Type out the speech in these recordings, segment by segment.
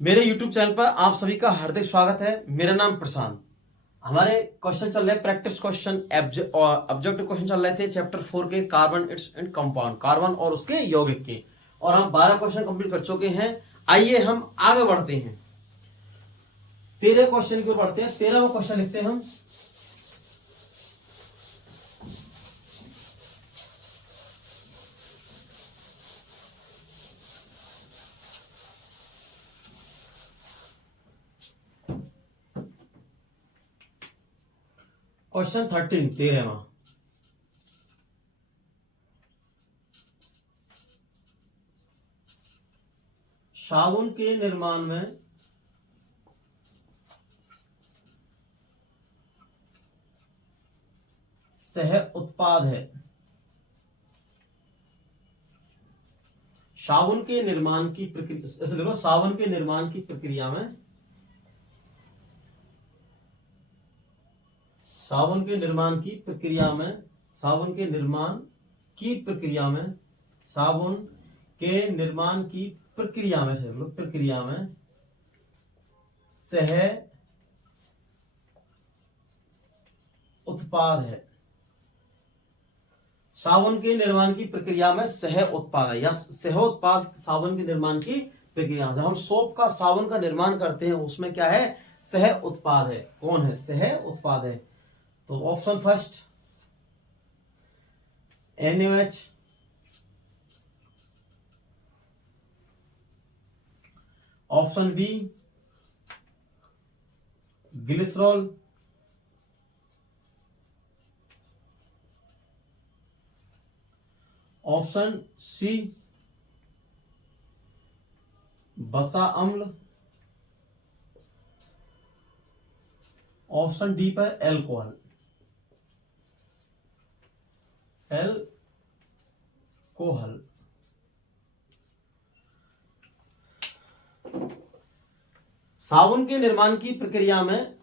मेरे YouTube channel पर आप सभी का हार्दिक स्वागत है। मेरा नाम प्रशांत। हमारे क्वेश्चन चल रहे हैं, प्रैक्टिस क्वेश्चन ऑब्जेक्टिव क्वेश्चन चल रहे थे चैप्टर 4 के carbon it's and compound, carbon और उसके यौगिक के, और हम 12 क्वेश्चन कंप्लीट कर चुके हैं। आइए हम आगे बढ़ते हैं, 13 क्वेश्चन की ओर बढ़ते हैं। 13वां क्वेश्चन लिखते हैं हम। क्वेश्चन 13, 13वां। साबुन के निर्माण में सह उत्पाद है। साबुन के निर्माण की प्रक्रिया, ऐसे देखो, साबुन के निर्माण की प्रक्रिया में, साबुन के निर्माण की प्रक्रिया में, साबुन के निर्माण की प्रक्रिया में, साबुन के निर्माण की प्रक्रिया में से प्रक्रिया में सह उत्पाद है। साबुन के निर्माण की प्रक्रिया में सह उत्पाद है या सह उत्पाद साबुन के निर्माण की प्रक्रिया। जब हम सोप का, साबुन का निर्माण करते हैं उसमें क्या है? सह उत्पाद है। कौन है? सह उत्पाद है। तो option first NaOH, option B glycerol, option C बसा अम्ल, ऑप्शन डी पर एल्कोहल, एल्कोहल। साबुन के निर्माण की प्रक्रिया में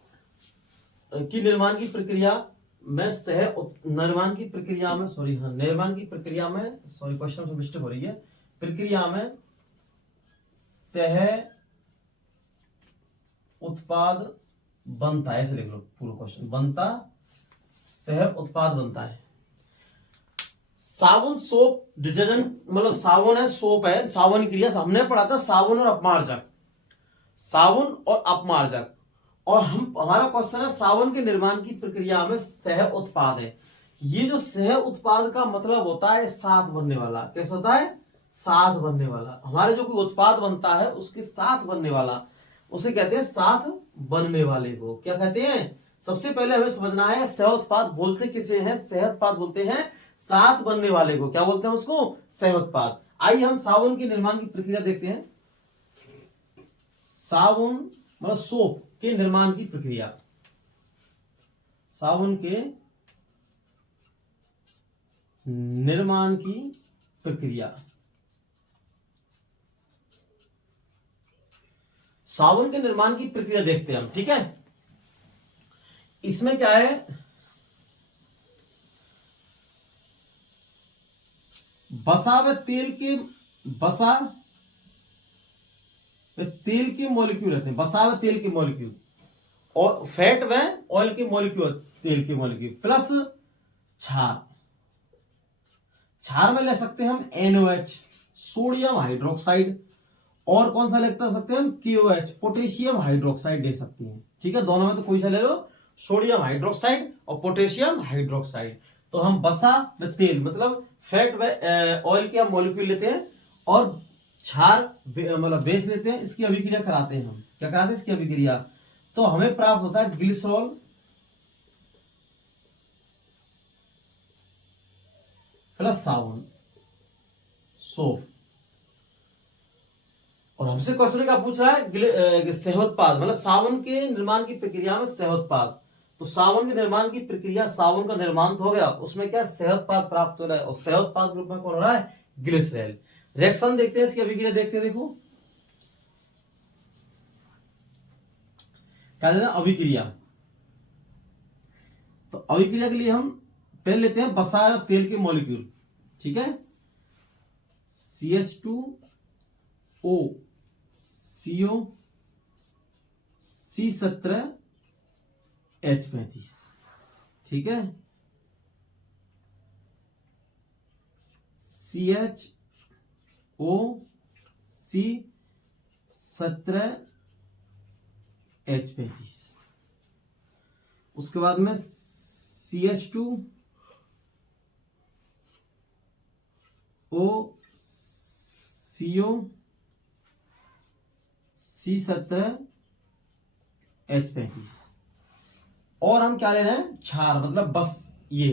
निर्माण की प्रक्रिया में निर्माण की प्रक्रिया में क्वेश्चन में मिस्टेक हो रही है। प्रक्रिया में सह उत्पाद बनता है, ऐसे लिख लो पूरा क्वेश्चन। बनता, सह उत्पाद बनता है। साबुन, सोप, डिटर्जेंट, मतलब साबुन है, सोप है, साबुन क्रिया हमने पढ़ा था साबुन और अपमार्जक, साबुन और अपमार्जक। और हमारा क्वेश्चन है साबुन के निर्माण की प्रक्रिया में सह उत्पाद है। ये जो सह उत्पाद का मतलब होता है साथ बनने वाला। कैसा होता है? साथ बनने वाला। हमारे जो कोई उत्पाद बनता है उसके साथ बनने वाला, उसे कहते हैं साथ बनने वाले को क्या कहते हैं? सबसे पहले हमें समझना है सह उत्पाद बोलते किसे हैं? सह उत्पाद बोलते हैं साथ बनने वाले को। क्या बोलते हैं उसको? सह उत्पाद। आइए हम साबुन के निर्माण की प्रक्रिया देखते हैं। साबुन मतलब सोप के निर्माण की प्रक्रिया, साबुन के निर्माण की प्रक्रिया। साबुन के निर्माण की प्रक्रिया देखते हैं हम, ठीक है। इसमें क्या है? बसा व तेल के, बसा व तेल के मॉलिक्यूल रहते हैं। बसा व तेल के मॉलिक्यूल, और फैट व ऑयल के मॉलिक्यूल, तेल के मॉलिक्यूल, प्लस क्षार। क्षार में ले सकते हैं हम NaOH, सोडियम हाइड्रोक्साइड, और कौन सा ले सकते हैं हम? KOH, पोटेशियम हाइड्रोक्साइड ले सकते हैं। ठीक है, दोनों में तो कोई सा ले लो, सोडियम हाइड्रोक्साइड और पोटेशियम हाइड्रोक्साइड। तो हम बसा व तेल मतलब फैट व ऑयल के हम मॉलिक्यूल लेते हैं, और क्षार मतलब बेस लेते हैं। इसकी अभिक्रिया कराते हैं हम। क्या कराते हैं? इसकी अभिक्रिया। तो हमें प्राप्त होता है ग्लिसरॉल प्लस साबुन, सोप। और हमसे क्वेश्चन क्या पूछ रहा है? सहोत्पाद मतलब साबुन के निर्माण की प्रक्रिया में सहोत्पाद। तो साबुन के निर्माण की प्रक्रिया, साबुन का निर्माण तो हो गया, उसमें क्या सहोत्पाद प्राप्त हो रहा है, और सहोत्पाद ग्रुप में कौन हो रहा है? ग्लिसरॉल। रिएक्शन देखते हैं, इसकी अभिक्रिया देखते हैं। देखो क्या देना? अभिक्रिया। तो अभिक्रिया के लिए हम पहले लेते हैं बसा और तेल के मॉलिक्यूल, ठीक है। CH2O CO C17H35, ठीक है। CHOC17H35, उसके बाद में CH2OCO C17H35। और हम क्या ले रहे हैं, क्षार, मतलब बस ये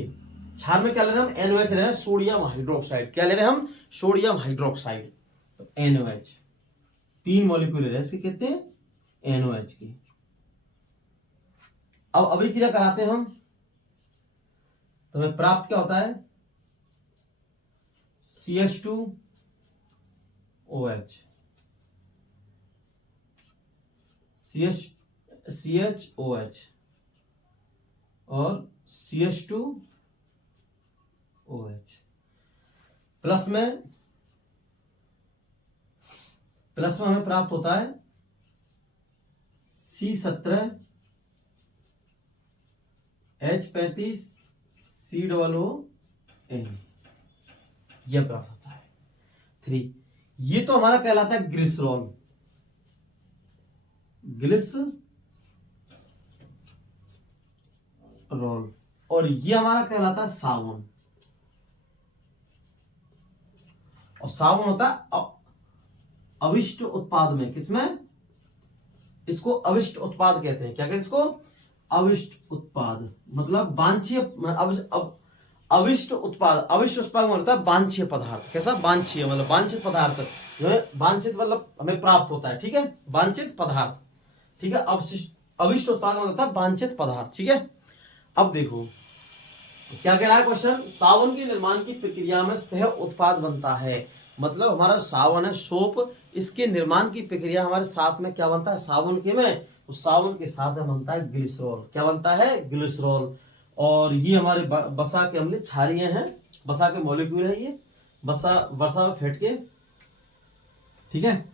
क्षार में क्या ले रहे हैं हम, NOH ले रहे हैं, सोडियम हाइड्रोक्साइड। क्या ले रहे हैं हम, सोडियम हाइड्रोक्साइड। तो NOH 3 मॉलिक्यूल ले रहे हैं इसके, कितने, NOH की। अब अभिक्रिया कराते हैं हम, तो हमें प्राप्त क्या होता है, CH2OH CHOH और CH2OH। प्लस में हमें प्राप्त होता है C17H35 COON, यह प्राप्त होता है 3। ये तो हमारा कहलाता है ग्लिसरॉल, और ये हमारा कहलाता है साबुन। और साबुन होता है अविष्ट उत्पाद में, किसमें, इसको अविष्ट उत्पाद कहते हैं। क्या कहते हैं इसको, अविष्ट उत्पाद, मतलब वांछनीय, अविष्ट उत्पाद, अविष्ट उत्पाद में होता है वांछनीय पदार्थ। कैसा, वांछनीय मतलब वांछित पदार्थ, जो है वांछित मतलब हमें प्राप्त होता है, ठीक है, वांछित पदार्थ, ठीक है। अविष्ट उत्पाद में होता है वांछित पदार्थ, ठीक है। अब देखो क्या कह रहा है क्वेश्चन, साबुन के निर्माण की प्रक्रिया में सह उत्पाद बनता है। मतलब हमारा साबुन है, सोप, इसके निर्माण की प्रक्रिया हमारे साथ में क्या बनता है, साबुन के में, तो साबुन के साथ में बनता है ग्लिसरॉल। क्या बनता है, ग्लिसरॉल। और ये हमारे वसा के अम्ल क्षारीय हैं, वसा के मॉलिक्यूल है ये, वसा में फेंट के, ठीक है।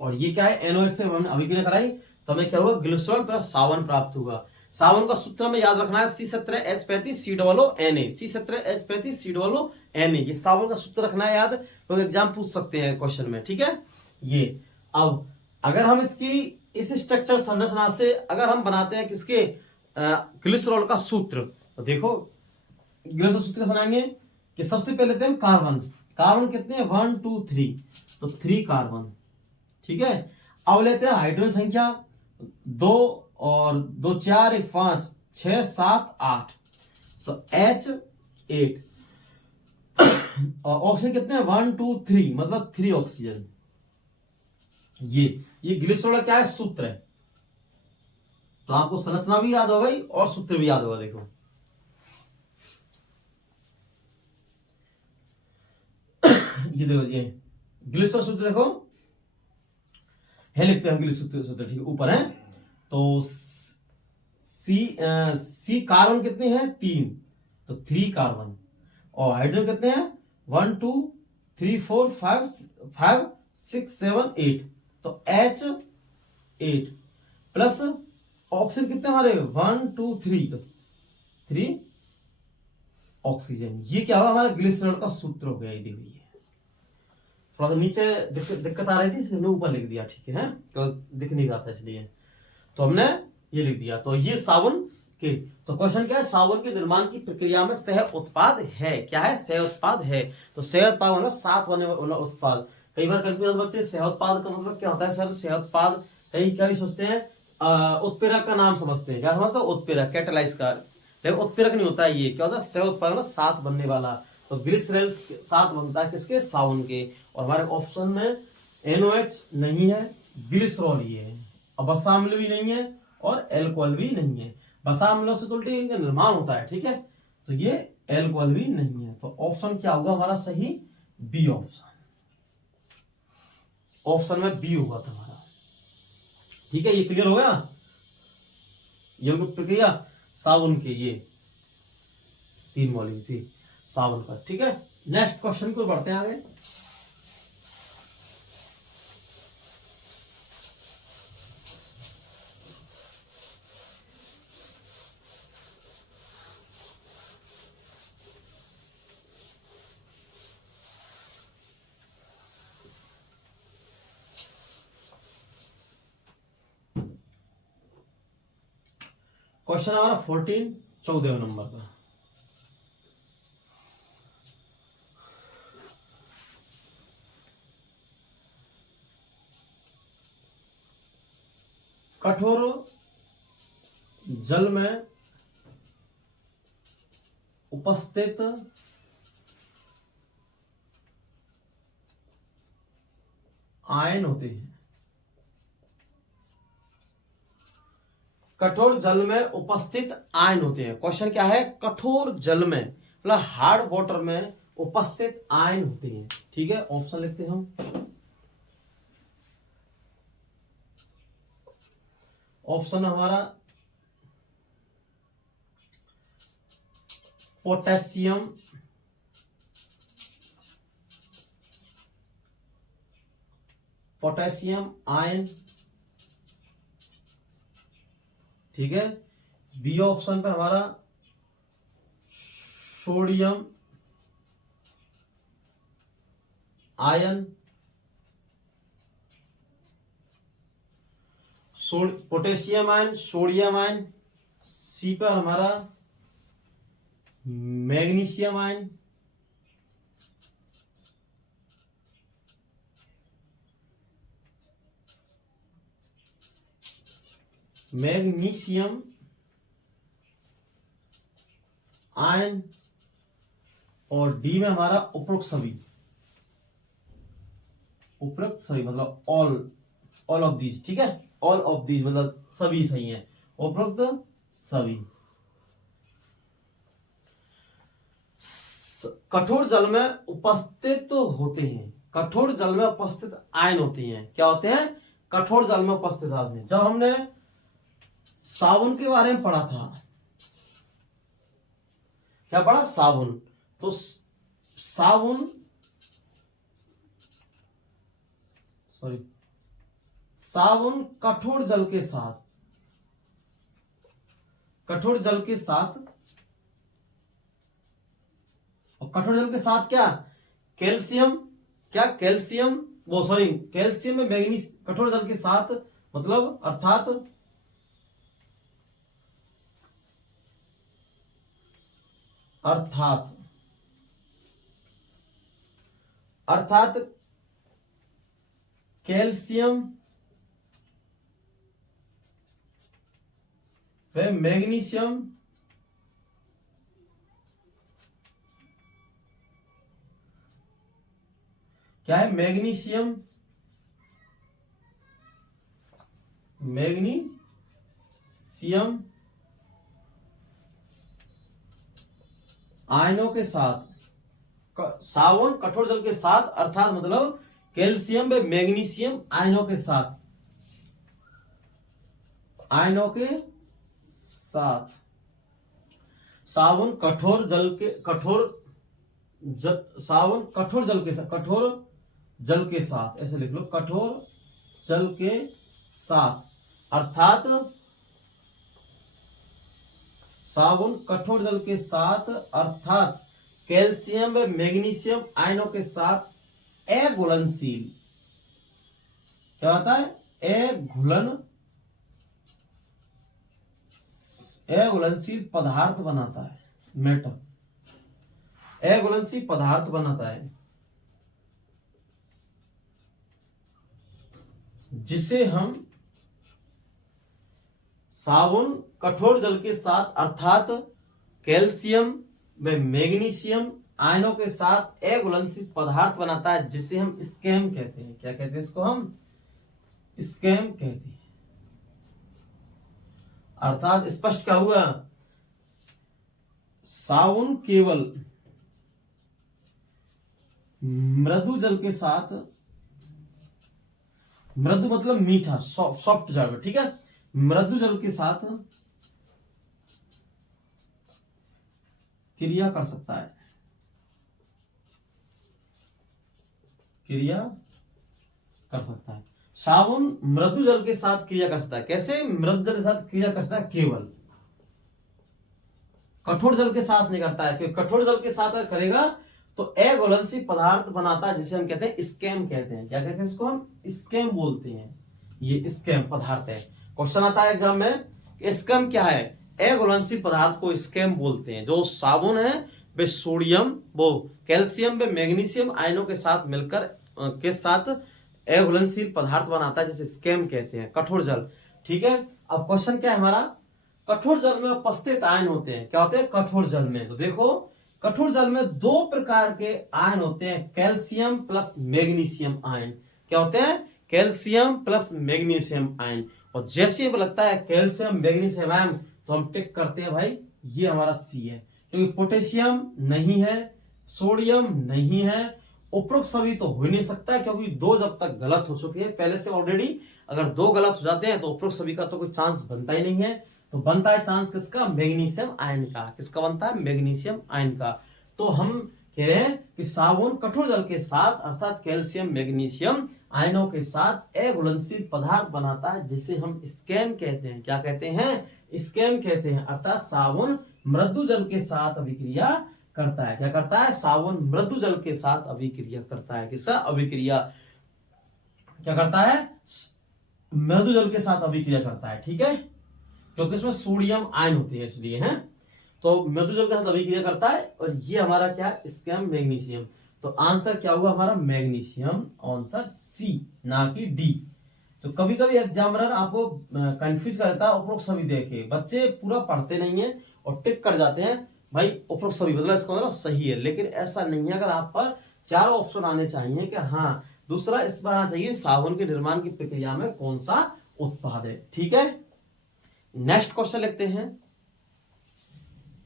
और ये क्या है, NOH से हमने अभिक्रिया कराई, तो हमें क्या हुआ, ग्लिसरॉल प्लस साबुन प्राप्त हुआ। साबुन का सूत्र में याद रखना है C17H35 COONA, C17H35 COONA, ये साबुन का सूत्र रखना है याद, तो एग्जाम पूछ सकते हैं क्वेश्चन में, ठीक है। ये अब अगर हम इसकी इस स्ट्रक्चर संरचना से अगर हम बनाते हैं किसके, ग्लिसरॉल का सूत्र, तो देखो ग्लिसरॉल सूत्र बनाएंगे कि सबसे पहले लेते हैं कार्बन कितने हैं, 1 2 3, तो 3 कार्बन, ठीक है। अब लेते हैं हाइड्रोजन संख्या 2 और 2 4 1 5 6 7 8, तो H8। और ऑक्सीजन कितने हैं, 1 2 3, मतलब 3 ऑक्सीजन। ये ग्लिसरॉल क्या है, सूत्र है। तो आपको संरचना भी याद हो गई और सूत्र भी याद होगा। देखो ये देखो, ये ग्लिसरॉल सूत्र देखो, है लिखते हैं हम ग्लिसरॉल सूत्र, ठीक है, ऊपर है। तो सी कार्बन कितने हैं, 3, तो 3 कार्बन। और हाइड्रोजन कितने हैं, 1 2 3 4 5 6 7 8, तो H8 प्लस ऑक्सीजन कितने हमारे, 1 2 3 ऑक्सीजन। ये क्या हुआ, हमारा ग्लिसरॉल का सूत्र हो गया। ये देखिए थोड़ा सा नीचे दिक्कत आ रही थी, इसलिए हमने ऊपर लिख दिया, ठीक है, तो दिख नहीं रहा था इसलिए, तो हमने ये लिख दिया। तो ये साबुन के, तो क्वेश्चन क्या है, साबुन के निर्माण की प्रक्रिया में सह उत्पाद है। क्या है, सह उत्पाद है। तो सह उत्पाद मतलब साथ बनने वाला उत्पाद। कई बार कंफ्यूजन बच्चे, सह उत्पाद का मतलब क्या होता है सर, सह उत्पाद कई क्या भी सोचते हैं, उत्प्रेरक का नाम समझते हैं। क्या समझते हैं, उत्प्रेरक, कैटालाइज का, लेकिन उत्प्रेरक नहीं होता है। ये क्या होता है, सह उत्पाद मतलब साथ बनने वाला। तो ग्लिसरॉल साथ बनता है किसके, साबुन के। और हमारे ऑप्शन में NOH नहीं है, ग्लिसरॉल ही है। और वसा अम्ल भी नहीं है और एल्कोहल भी नहीं है। वसा अम्लों से तो उल्टे इनका निर्माण होता है, ठीक है, तो ये एल्कोहल भी नहीं है। तो ऑप्शन क्या होगा हमारा सही, बी ऑप्शन। ऑप्शन में बी होगा तुम्हारा, ठीक है। ये क्लियर हो गया, ये प्रक्रिया साबुन के, ये 3 मॉलिक्यूल थी साबुन का, ठीक है। नेक्स्ट क्वेश्चन को बढ़ते हैं आगे। क्वेश्चन हमारा 14 14 नंबर का। कठोर जल में उपस्थित आयन होते हैं। कठोर जल में उपस्थित आयन होते हैं। क्वेश्चन क्या है? कठोर जल में मतलब हार्ड वाटर में उपस्थित आयन होते हैं। ठीक है, ऑप्शन लिखते हैं हम। ऑप्शन हमारा पोटेशियम, पोटेशियम आयन। ठीक है, बी ऑप्शन पे हमारा sodium ion, potassium ion, sodium ion. C पर हमारा मैग्नीशियम आयन, मैग्नीशियम आयन। और डी में हमारा उपरोक्त सभी, उपरोक्त सभी मतलब ऑल ऑफ दीज। ठीक है, ऑल ऑफ दीज मतलब सभी सही हैं, उपरोक्त सभी। कठोर जल में उपस्थित होते हैं, कठोर जल में उपस्थित आयन होते हैं। क्या होते हैं? कठोर जल में उपस्थित आयन। जब हमने साबुन के बारे में पढ़ा था, क्या पढ़ा? साबुन। तो साबुन, सॉरी, साबुन कठोर जल के साथ, कठोर जल के साथ, और कठोर जल के साथ क्या? कैल्शियम, क्या? कैल्शियम, वो सॉरी, कैल्शियम में मैग्नीज, कठोर जल के साथ मतलब अर्थात कैल्शियम व मैग्नीशियम क्या है? मैग्नीशियम, मैग्नीशियम आयनों के साथ, साबुन कठोर जल के साथ अर्थात मतलब कैल्शियम व मैग्नीशियम आयनों के साथ, आयनों के साथ साबुन कठोर जल के, साबुन कठोर जल के साथ, कठोर जल के साथ, ऐसे लिख लो, कठोर जल के साथ अर्थात साबुन कठोर जल के साथ अर्थात कैल्शियम व मैग्नीशियम आयनों के साथ अघुलनशील, क्या होता है? अघुलनशील पदार्थ बनाता है, मेटल, अघुलनशील पदार्थ बनाता है, जिसे हम साबुन कठोर जल के साथ अर्थात कैल्शियम व मैग्नीशियम आयनों के साथ अघुलनशील पदार्थ बनाता है, जिसे हम स्कैम कहते हैं। क्या कहते हैं इसको? हम स्कैम कहते हैं। अर्थात स्पष्ट क्या हुआ? साबुन केवल मृदु जल के साथ, मृदु मतलब मीठा, सॉफ्ट जल, ठीक है, मृदु जल के साथ क्रिया कर सकता है, क्रिया कर सकता है। साबुन मृदु जल के साथ क्रिया कर सकता है। कैसे मृदु जल के साथ क्रिया कर सकता है? केवल, कठोर जल के साथ नहीं करता है, क्योंकि कठोर जल के साथ अगर करेगा तो अघुलनशील पदार्थ बनाता है, जिसे हम कहते हैं स्कैम कहते हैं। क्या कहते हैं इसको? हम स्कैम बोलते हैं। ये स्कैम पदार्थ है। क्वेश्चन आता है एग्जाम में, स्कैम क्या है? अघुलनशील पदार्थ को स्कैम बोलते हैं। जो साबुन है वे सोडियम, वो कैल्शियम व मैग्नीशियम आयनों के साथ मिलकर के साथ अघुलनशील पदार्थ बनाता है, जिसे स्कैम कहते हैं। कठोर जल, ठीक है। अब क्वेश्चन क्या है हमारा, कठोर जल में उपस्थित आयन होते हैं, क्या होते हैं कठोर जल में। तो देखो कठोर जल में दो प्रकार के आयन होते हैं, कैल्शियम प्लस मैग्नीशियम आयन। क्या होते हैं, कैल्शियम प्लस मैग्नीशियम आयन। और जैसे ही लगता है कैल्शियम मैग्नीशियम आयन तो हम टिक करते हैं भाई ये हमारा सी है, क्योंकि पोटेशियम नहीं है, सोडियम नहीं है, उपरोक्त सभी तो हो ही नहीं सकता, क्योंकि दो जब तक गलत हो चुके हैं पहले से ऑलरेडी, अगर दो गलत हो जाते हैं तो उपरोक्त सभी का तो कोई चांस बनता ही नहीं है। तो बनता है चांस किसका, मैग्नीशियम आयन का। किसका बनता है, मैग्नीशियम आयन का। तो हम कह रहे हैं कि साबुन कठोर जल के साथ अर्थात कैल्शियम मैग्नीशियम आयनों के साथ अघुलनशील पदार्थ बनाता है, जिसे हम स्कैम कहते हैं। क्या कहते हैं, स्कैम कहते हैं। अर्थात साबुन मृदु जल के साथ अभिक्रिया करता है। क्या करता है, साबुन मृदु जल के साथ अभिक्रिया करता है। किसका, अभिक्रिया क्या करता है, मृदु जल के साथ अभिक्रिया करता है, ठीक है, क्योंकि इसमें सोडियम आयन होती है इसलिए है। तो मृदु जल के साथ अभिक्रिया करता है। और ये हमारा क्या, स्कैम मैग्नीशियम। तो आंसर क्या होगा हमारा, मैग्नीशियम। आंसर सी, ना कि डी। तो कभी कभी एग्जामिनर आपको कंफ्यूज कर देता है उपरोक्त सभी देके, बच्चे पूरा पढ़ते नहीं है और टिक कर जाते हैं भाई उपरोक्त सभी, मतलब इसका मतलब सही है, लेकिन ऐसा नहीं है। अगर आप पर चारों ऑप्शन आने चाहिए कि हाँ, दूसरा इस बार आना चाहिए साबुन के निर्माण की प्रक्रिया में कौन सा उत्पाद है, ठीक है। नेक्स्ट क्वेश्चन लिखते हैं,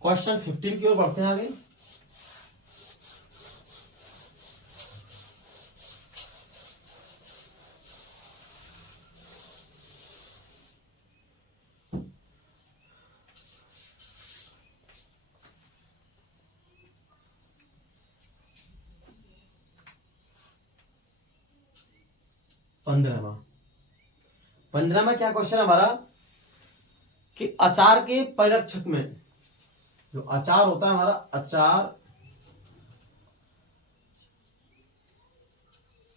क्वेश्चन 15 की ओर बढ़ते हैं आगे। पंद्रहवा क्या क्वेश्चन है हमारा कि अचार के परिरक्षक में, जो अचार होता है हमारा, अचार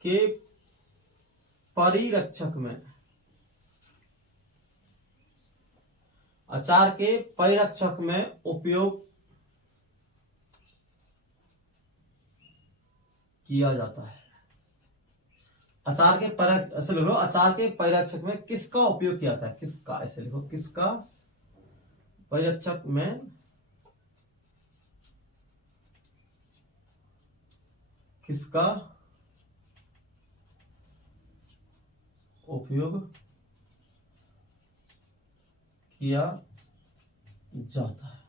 के परिरक्षक में, अचार के परिरक्षक में उपयोग किया जाता है। अचार के पर, ऐसे लिखो, अचार के परिरक्षक में किसका उपयोग किया जाता है, किसका, ऐसे लिखो, किसका परिरक्षक में किसका उपयोग किया जाता है।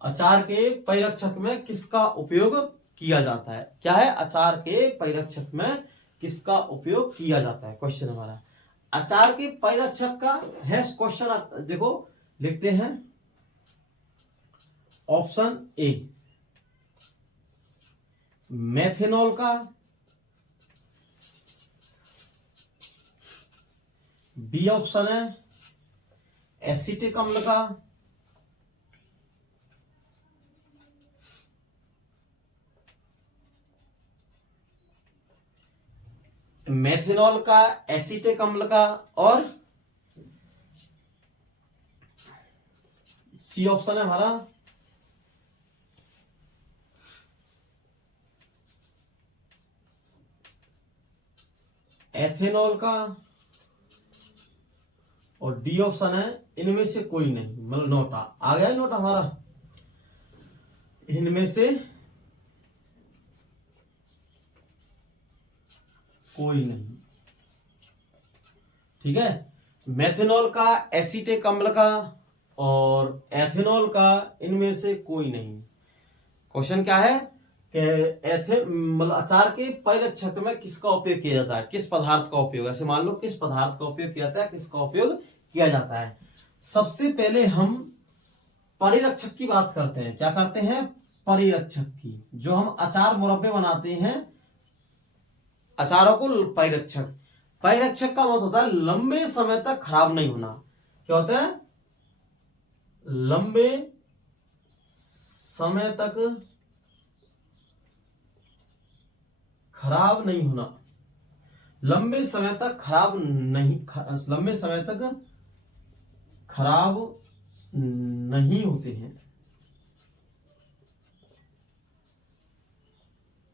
अचार के परिरक्षक में किसका उपयोग किया जाता है, क्या है, अचार के परिरक्षक में किसका उपयोग किया जाता है। क्वेश्चन हमारा अचार के परिरक्षक का है। क्वेश्चन देखो लिखते हैं, ऑप्शन ए मेथेनॉल का, बी ऑप्शन है एसिटिक अम्ल का, मेथेनॉल का, एसिटिक अम्ल का, और सी ऑप्शन है हमारा एथेनॉल का, और डी ऑप्शन है इनमें से कोई नहीं, मतलब नोटा आ गया, नोटा हमारा इनमें से कोई नहीं, ठीक है। मेथेनॉल का, एसिटिक अम्ल का और एथेनॉल का, इनमें से कोई नहीं। क्वेश्चन क्या है कि मतलब अचार के परिरक्षक में किसका उपयोग किया जाता है, किस पदार्थ का उपयोग, ऐसे मान लो किस पदार्थ का उपयोग किया जाता है, किसका उपयोग किया जाता है। सबसे पहले हम परिरक्षक की बात करते हैं। क्या करते हैं, परिरक्षक की। जो हम अचार मुरब्बे बनाते हैं, अचारों को परिरक्षक, परिरक्षक का मतलब होता है लंबे समय तक खराब नहीं होना। क्या होता है, लंबे समय तक खराब नहीं होना, लंबे समय तक खराब नहीं, लंबे समय तक खराब नहीं होते हैं।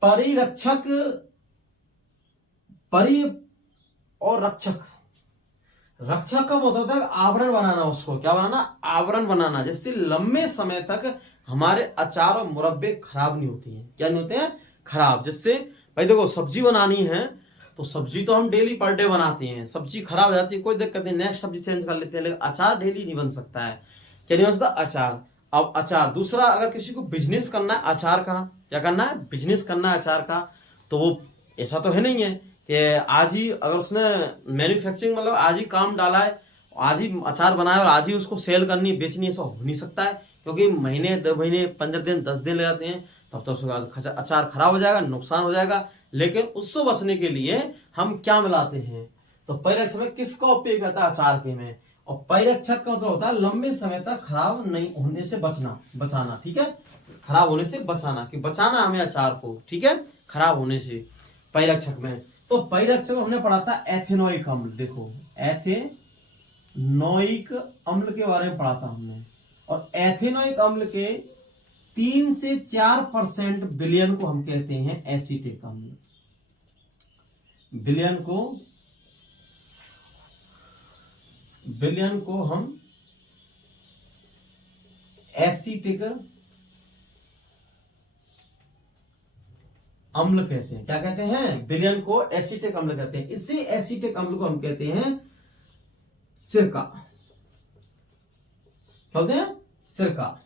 परिरक्षक, परि और रक्षक, रक्षक का मतलब होता है आवरण बनाना, उसको क्या बनाना, आवरण बनाना, जिससे लंबे समय तक हमारे अचार और मुरब्बे खराब नहीं होती हैं। क्या नहीं होते हैं, खराब। जिससे भाई देखो सब्जी बनानी है तो सब्जी तो हम डेली पर डे बनाते हैं, सब्जी खराब हो जाती है कोई दिक्कत नहीं, नेक्स्ट सब्जी चेंज कर लेते हैं, लेकिन अचार डेली नहीं बन सकता है। क्या नहीं बन सकता, अचार। अब अचार दूसरा, अगर किसी को बिजनेस करना है अचार का, क्या करना है, बिजनेस करना है अचार का, तो वो ऐसा तो है नहीं है कि आज ही अगर उसने मैन्युफैक्चरिंग मतलब आज ही काम डाला है, आज ही अचार बनाया और आज ही उसको सेल करनी बेचनी, ऐसा हो नहीं सकता है, क्योंकि महीने 2 महीने 15 दिन 10 दिन लग जाते हैं, तब तो उसका अचार खराब हो जाएगा, नुकसान हो जाएगा। लेकिन उससे बचने के लिए हम क्या मिलाते हैं, तो परिरक्षक में किसका उपयोग होता है, अचार के में। और परिरक्षक का मतलब होता है लंबे समय तक खराब नहीं होने से बचना, बचाना, ठीक है, खराब होने से बचाना, कि बचाना हमें अचार को, ठीक है, खराब होने से परिरक्षक में। तो परिरक्षक हमने पढ़ा था एथेनोइक अम्ल, देखो एथेनोइक अम्ल के बारे में पढ़ा था हमने। और एथेनोइक अम्ल के 3 से 4% विलयन को हम कहते हैं एसीटिक अम्ल। विलयन को हम एसीटिक अम्ल कहते हैं। क्या कहते हैं, विलयन को एसीटिक अम्ल कहते हैं। इसी एसीटिक अम्ल को हम कहते हैं सिरका। क्या बोलते हैं, सिरका,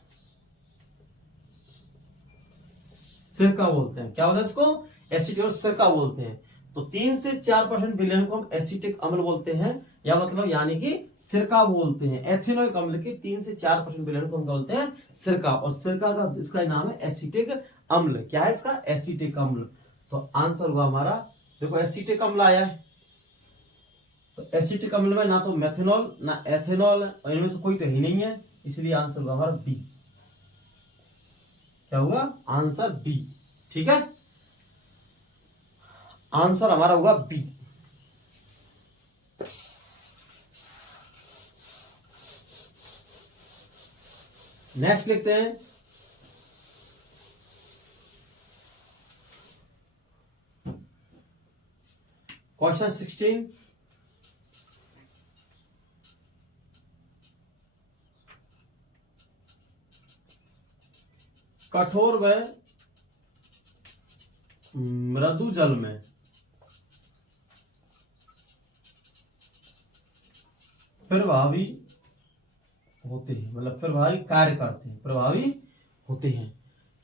सिरका बोलते हैं। क्या बोलते हैं इसको, एसीटिक और सिरका बोलते हैं। तो 3 से 4% विलयन को हम एसीटिक अम्ल बोलते हैं, या मतलब यानी कि सिरका बोलते हैं। एथेनोइक अम्ल के 3 से 4% विलयन को हम बोलते हैं सिरका, और सिरका का इसका नाम है एसीटिक अम्ल। क्या है इसका, एसीटिक अम्ल। तो आंसर हुआ हमारा, देखो एसीटिक अम्ल आया है, तो एसीटिक अम्ल में ना तो मेथनॉल ना एथेनॉल, इनमें से कोई तो ही नहीं है, इसलिए आंसर हुआ हमारा बी। क्या हुआ, आंसर बी, ठीक है, आंसर हमारा हुआ बी। नेक्स्ट लिखते हैं, क्वेश्चन 16। कठोर व मृदु जल में प्रभावी होते हैं, मतलब प्रभावी कार्य करते हैं, प्रभावी होते हैं।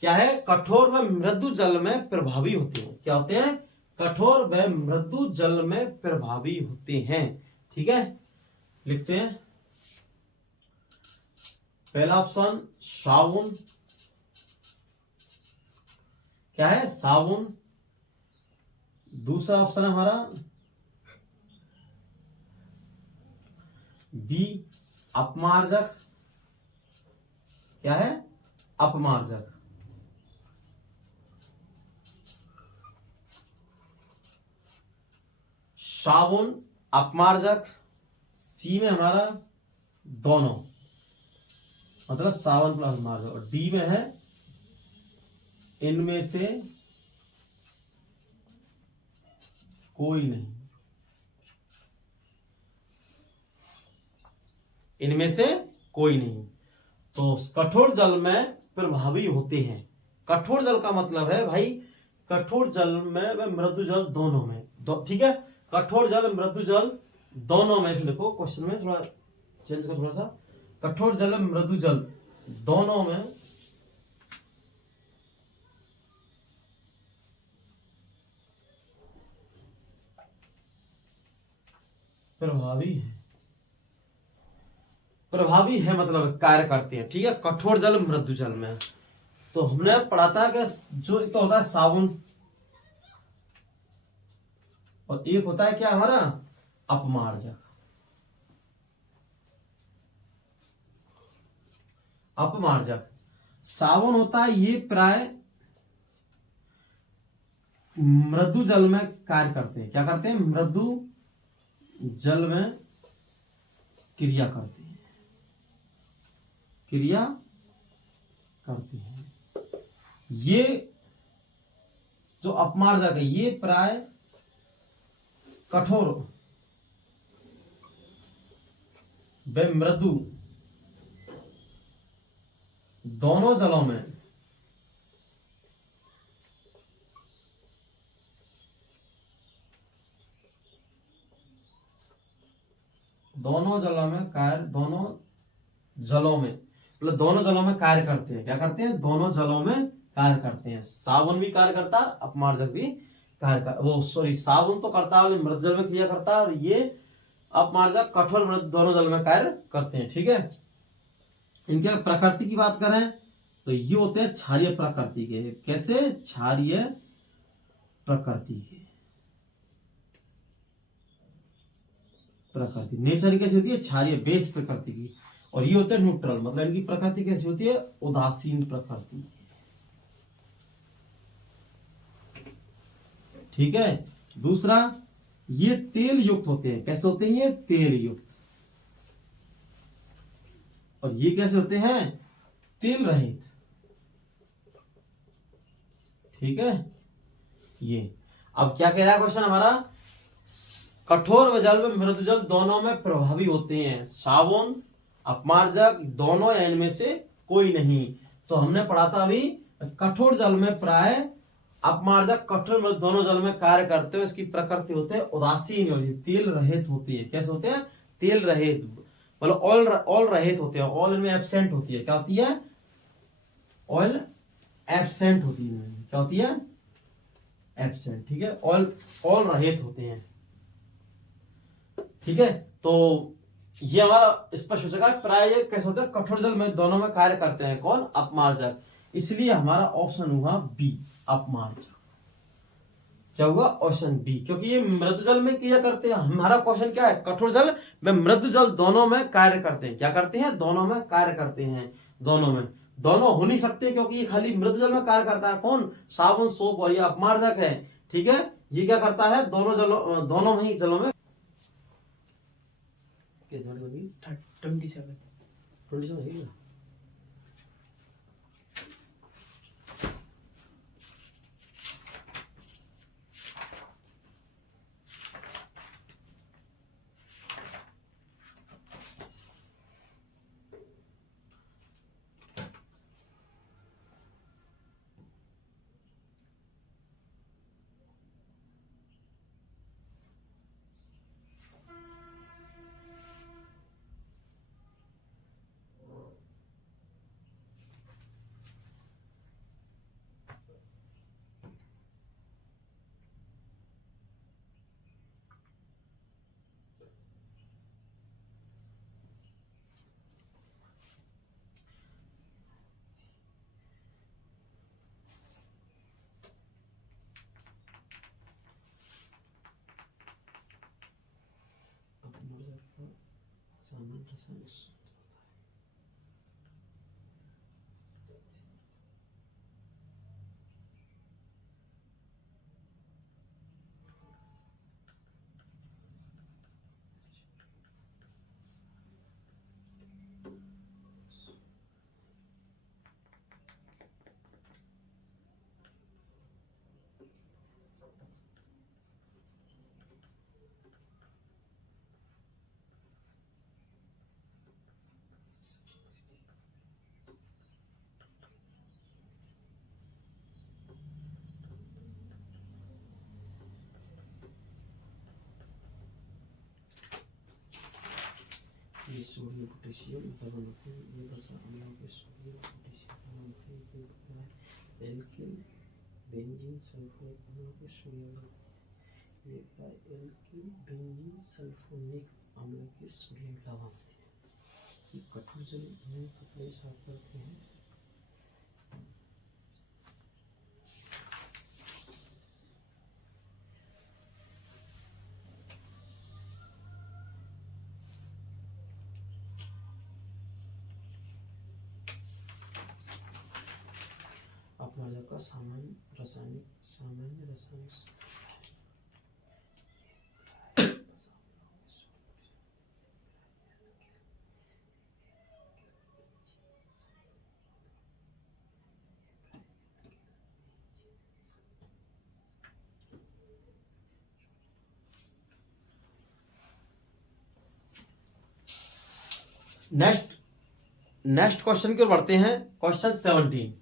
क्या है, कठोर व मृदु जल में प्रभावी होते हैं। क्या होते हैं, कठोर व मृदु जल में प्रभावी होते हैं, ठीक है। लिखते हैं, पहला ऑप्शन साबुन, क्या है, साबुन। दूसरा ऑप्शन है हमारा बी, अपमार्जक। क्या है, अपमार्जक। साबुन, अपमार्जक। सी में हमारा दोनों, मतलब साबुन प्लस अपमार्जक। और डी में है इनमें से कोई नहीं, इनमें से कोई नहीं। तो कठोर जल में प्रभावी होते हैं। कठोर जल का मतलब है भाई, कठोर जल में व मृदु जल दोनों में, ठीक है, कठोर जल मृदु जल दोनों में से, देखो क्वेश्चन में थोड़ा चेंज कर, थोड़ा सा, कठोर जल मृदु जल दोनों में प्रभावी है, प्रभावी है मतलब कार्य करते हैं, ठीक है, कठोर जल मृदु जल में। तो हमने पढ़ा था कि जो एक तो होता है साबुन, और एक होता है क्या हमारा, अपमार्जक। अपमार्जक साबुन होता है, ये प्राय मृदु जल में कार्य करते हैं। क्या करते हैं, मृदु जल में क्रिया करते हैं। क्रिया करते हैं। ये जो अपमार्जक है ये प्राय कठोर व मृदु दोनों जलों में दोनों जलों में कार्य करते हैं। क्या करते हैं? दोनों जलों में कार्य करते हैं। साबुन भी कार्य करता है, अपमार्जक भी कार्य कर वो सॉरी साबुन तो करता है, मृत जल में क्रिया करता है, और ये अपमार्जक कठोर मृत दोनों जल में कार्य करते हैं। ठीक है। इनके प्रकृति की बात करें तो ये होते हैं क्षारीय प्रकृति के। कैसे? क्षारीय प्रकृति के। प्रकृति नेचर कैसी होती है? क्षारीय बेस प्रकृति की। और ये होते हैं न्यूट्रल, मतलब इनकी प्रकृति कैसी होती है? उदासीन प्रकृति। ठीक है। दूसरा, ये तेल युक्त होते हैं। कैसे होते हैं? ये तेल युक्त। और ये कैसे होते हैं? तेल रहित। ठीक है। ये अब क्या कह रहा है क्वेश्चन हमारा? कठोर व जल व मृदु जल दोनों में प्रभावी होते हैं। साबुन, अपमार्जक दोनों या इनमें से कोई नहीं। तो हमने पढ़ा था अभी, कठोर जल में प्राय अपमार्जक कठोर मृदु दोनों जल में कार्य करते हो। इसकी प्रकृति होते हैं उदासीन होती है, तेल रहित होती है। कैसे होते हैं? तेल रहित, मतलब ऑयल रहित होते हैं। ऑयल में एब्सेंट होती है। क्या होती है? ऑयल एब्सेंट होती है। क्या होती है? एब्सेंट। ठीक है। ऑयल रहित होते हैं। ठीक है। तो ये हमारा स्पष्ट हो चुका है। प्राय ये कैसे होता है? कठोर जल में दोनों में कार्य करते हैं। कौन? अपमार्जक। इसलिए हमारा ऑप्शन हुआ बी, अपमार्जक। क्या हुआ? ऑप्शन बी, क्योंकि ये मृदु जल में क्रिया करते हैं। हमारा क्वेश्चन क्या है? कठोर जल में मृदु जल दोनों में कार्य करते हैं। क्या करते हैं? दोनों में कार्य करते हैं। दोनों में, दोनों हो नहीं सकते, क्योंकि ये खाली मृदु जल में कार्य करता है। कौन? साबुन, सोप, और ये अपमार्जक है। ठीक है। ये क्या करता है? दोनों ही जलों में 27 ये सोडियम पोटेशियम कार्बन होते हैं। ये बस अम्लों के सोडियम पोटेशियम कार्बन होते हैं। ये एल्किल बेंजीन सल्फोनिक अम्लों के सोडियम ये एल्किल बेंजीन सल्फोनिक अम्ल के सोडियम लवण होते हैं। ये कठोर जल में कपड़े साफ करते हैं। अपमार्जक का सामान्य रासायनिक नेक्स्ट नेक्स्ट क्वेश्चन की ओर बढ़ते हैं। क्वेश्चन 17।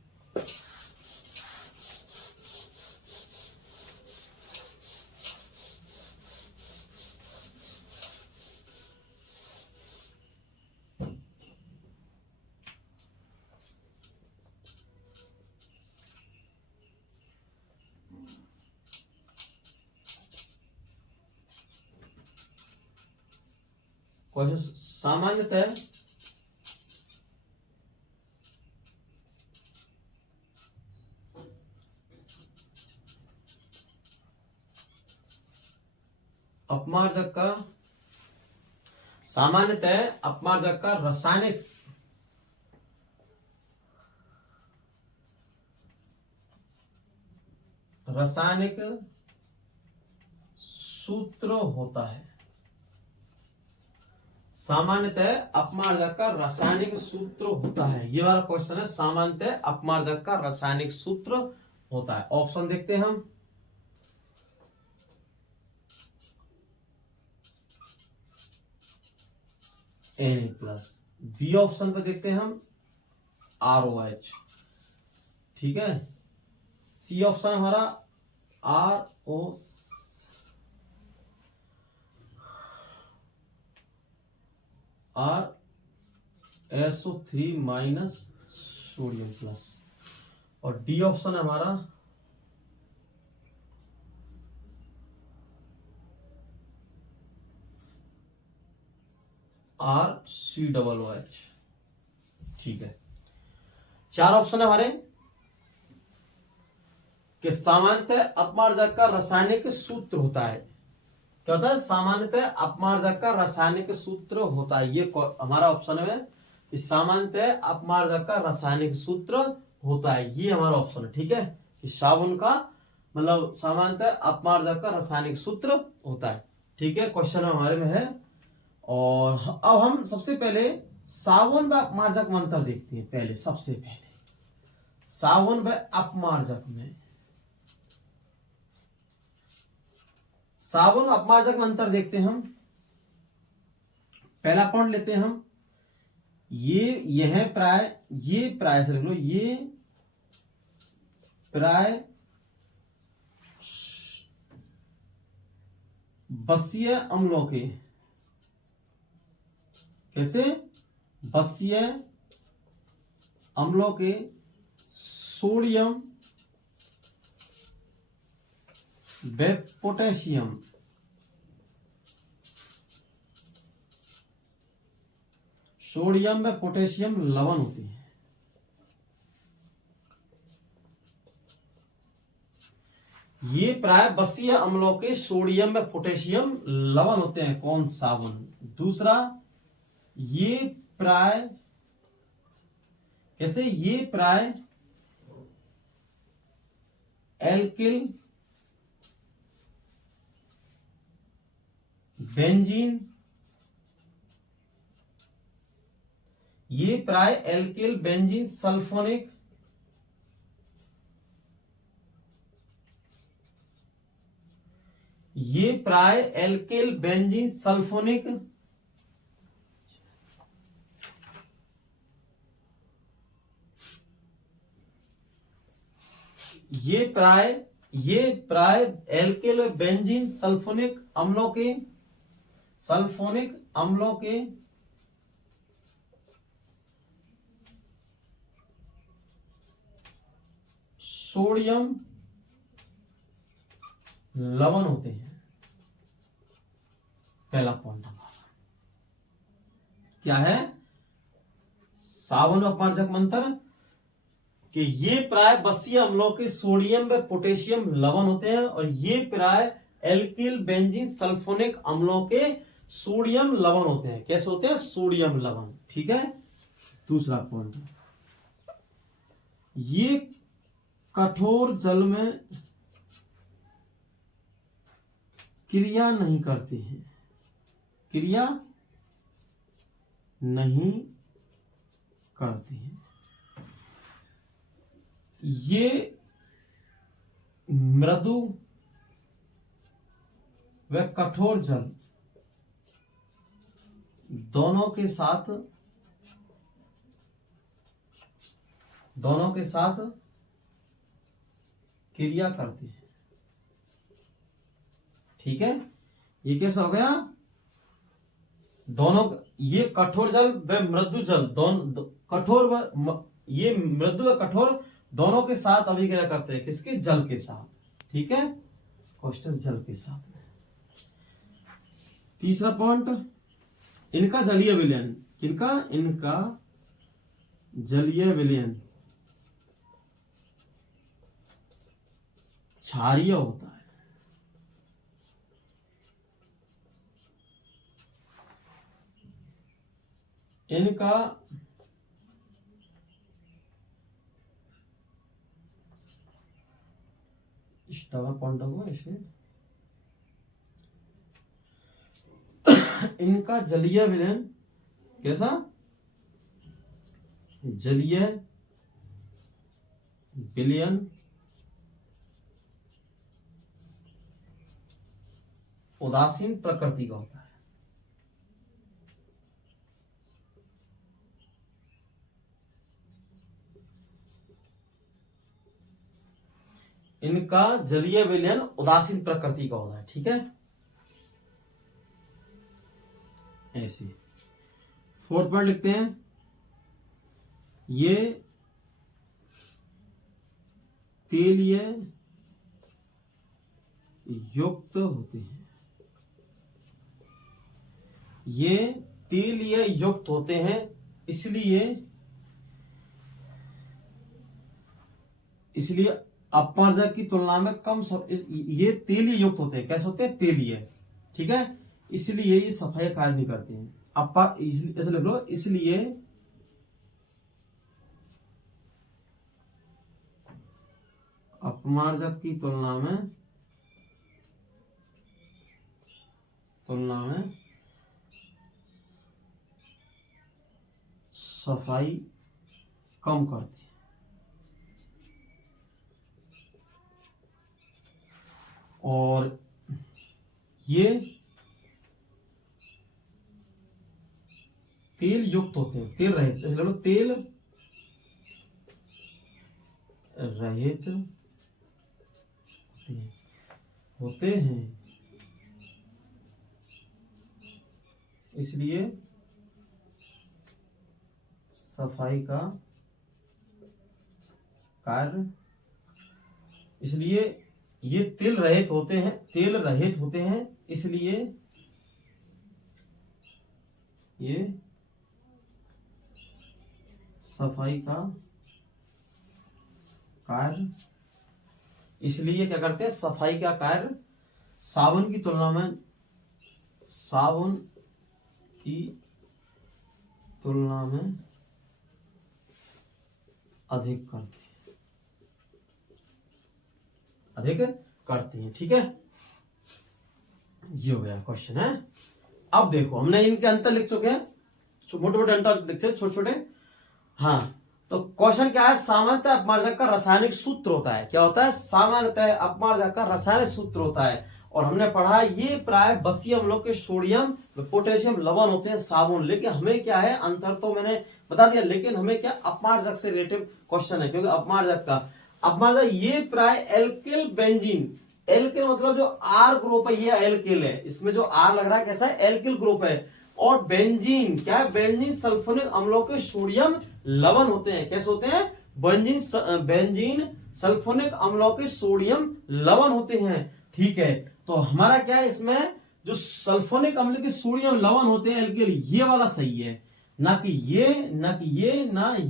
क्वेश्चन सामान्यतः अपमार्जक का रासायनिक सूत्र होता है। सामान्यतः अपमार्जक का रासायनिक सूत्र होता है। ये वाला क्वेश्चन है, सामान्यतः अपमार्जक का रासायनिक सूत्र होता है। ऑप्शन देखते हैं हम। Na+। बी ऑप्शन पे देखते हैं हम ROH। ठीक है। सी ऑप्शन हमारा SO3- सोडियम प्लस। और डी ऑप्शन हमारा RCOOH। ठीक है। 4 ऑप्शन है हमारे कि सामान्यतः अपमार्जक का रासायनिक सूत्र होता है। क्या होता है? सामान्यतः अपमार्जक का रासायनिक सूत्र होता है। ये हमारा ऑप्शन है कि सामान्यतः अपमार्जक का रासायनिक सूत्र होता है। ये हमारा ऑप्शन है। ठीक है, कि साबुन का मतलब सामान्यतः अपमार्जक का रासायनिक सूत्र होता है। ठीक है, क्वेश्चन हमारे में है। और अब हम सबसे पहले साबुन व अपमार्जक में अंतर देखते हैं। पहले सबसे पहले साबुन व अपमार्जक में, साबुन अपमार्जक में अंतर देखते हैं हम। पहला पॉइंट लेते हैं हम, यह प्राय से लिख लो, ये प्राय बसीय अम्लों के, कैसे? बसीय अम्लों के सोडियम व पोटेशियम लवण होते हैं। ये प्राय बसीय अम्लों के सोडियम व पोटेशियम लवण होते हैं। कौन? साबुन। दूसरा, ये प्राय, कैसे? ये प्राय एल्किल बेंजीन, ये प्राय एल्किल बेंजीन सल्फोनिक ये प्राय एल्किल बेंजीन सल्फोनिक ये प्राय एल्किल बेंजीन सल्फोनिक अम्लों के सोडियम लवण होते हैं। पहला पॉइंट हमारा क्या है? साबुन अपमार्जक में अंतर कि ये प्राय बसीय अम्लों के सोडियम व पोटेशियम लवण होते हैं, और ये प्राय एल्किल बेंजीन सल्फोनिक अम्लों के सोडियम लवण होते हैं। कैसे होते हैं? सोडियम लवण। ठीक है। दूसरा पॉइंट, ये कठोर जल में क्रिया नहीं करते हैं। ये मृदु व कठोर जल दोनों के साथ दोनों के साथ क्रिया करती है। ठीक है, ये कैसा हो गया, दोनों, ये कठोर जल व मृदु जल दोनों, कठोर व ये मृदु व कठोर दोनों के साथ अभिक्रिया करते हैं, किसके, जल के साथ। ठीक है, क्वेश्चन जल के साथ। तीसरा पॉइंट, इनका जलीय विलयन, इनका जलीय विलयन क्षारीय होता है। इनका पॉइंट होगा इसे, इनका जलीय विलयन कैसा, जलीय विलयन उदासीन प्रकृति का होता है। इनका जलीय विलयन उदासीन प्रकृति का होता है। ठीक है, ऐसी। फोर्थ पॉइंट लिखते हैं, ये तेलीय युक्त होते हैं, ये तेलीय युक्त होते हैं, इसलिए अपमार्जक की तुलना में कम ये तेलीय युक्त होते हैं। कैसे होते हैं, तेलीय। ठीक है, इसलिए ये सफाई कार्य नहीं करते हैं। ऐसे लिख लो, इसलिए अपमार्जक की तुलना में सफाई कम करती है। और ये तेल युक्त होते हैं, तेल रहित, तेल रहित होते हैं, इसलिए सफाई का कार्य, इसलिए ये तेल रहित होते हैं, इसलिए ये सफाई का कार्य, इसलिए क्या करते हैं, सफाई का कार्य साबुन की तुलना में अधिक करती हैं। ठीक है, ये हो गया क्वेश्चन है। अब देखो, हमने इनके अंतर लिख चुके हैं, मोटे मोटे अंतर लिख चुके, छोटे छोटे। हाँ, तो क्वेश्चन क्या है, सामान्यतः अपमार्जक का रासायनिक सूत्र होता है। क्या होता है, सामान्यतः अपमार्जक का रासायनिक सूत्र होता है। और हमने पढ़ा ये प्राय बसीय अम्लों के सोडियम पोटेशियम लवण होते हैं साबुन। लेकिन हमें क्या है, अंतर तो मैंने बता दिया, लेकिन हमें क्या, अपमार्जक से रिलेटेड क्वेश्चन है, क्योंकि अपमार्जक ये प्राय एल्किल बेंजीन, एल्किल मतलब जो आर ग्रुप है, ये एल्किल है, इसमें जो आर लग रहा है कैसा है, एल्किल ग्रुप है। और बेंजीन क्या है, बेंजीन सल्फोनिक अम्लों के सोडियम लवण होते हैं। कैसे होते हैं, बेंजीन सल्फोनिक अम्लों के सोडियम लवण होते हैं। ठीक है, तो हमारा क्या है, इसमें जो सल्फोनिक अम्ल के सोडियम लवण होते हैं एल्किल, ये वाला सही है, ना कि